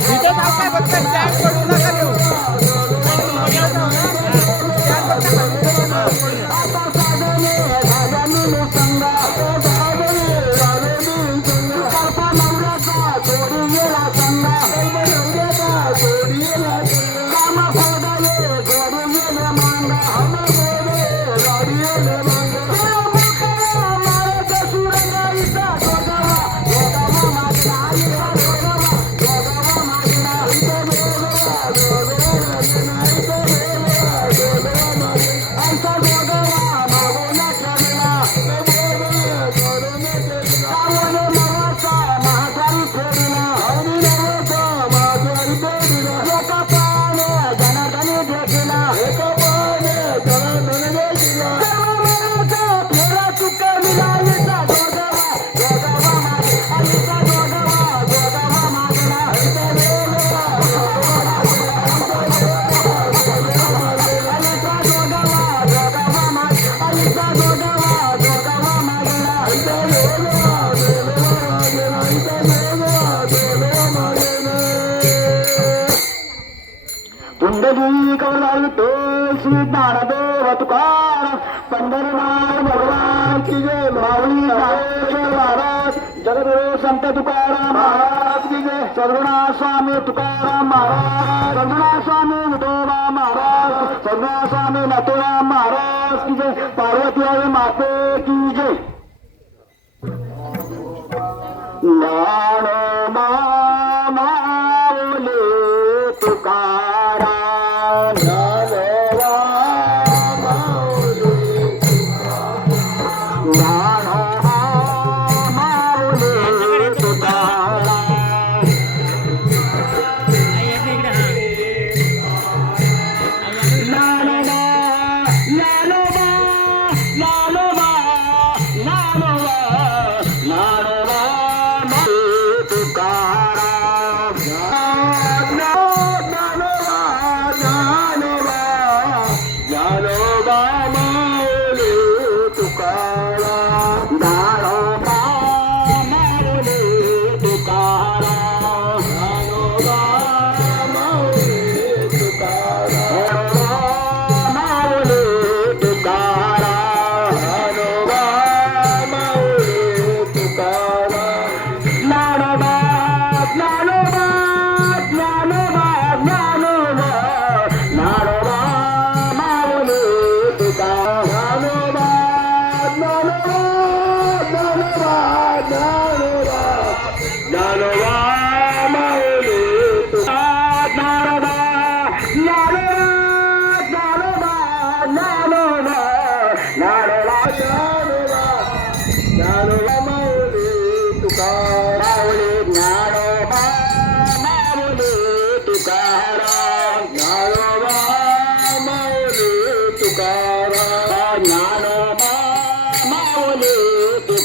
Kita mau kayak bekerja, तो श्री तारदेव तुकार पंढरनाथ भगवान की जय माऊली महाराज. जगद्गुरु संत तुकाराम महाराज की जय. सद्गुणाथ स्वामी तुकाराम महाराज. सद्गुणाथ स्वामी विठोबा महाराज. सद्गुणाथ स्वामी नाथुराम महाराज की जय. पार्वतीराव माते की जय. नानो मा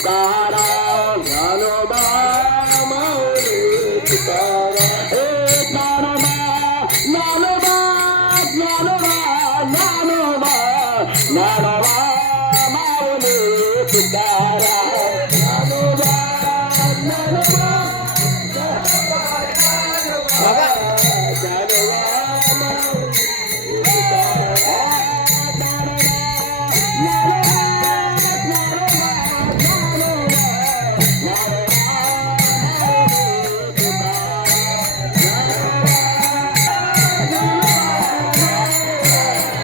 तारा मानोबाम तारा करानोबा नान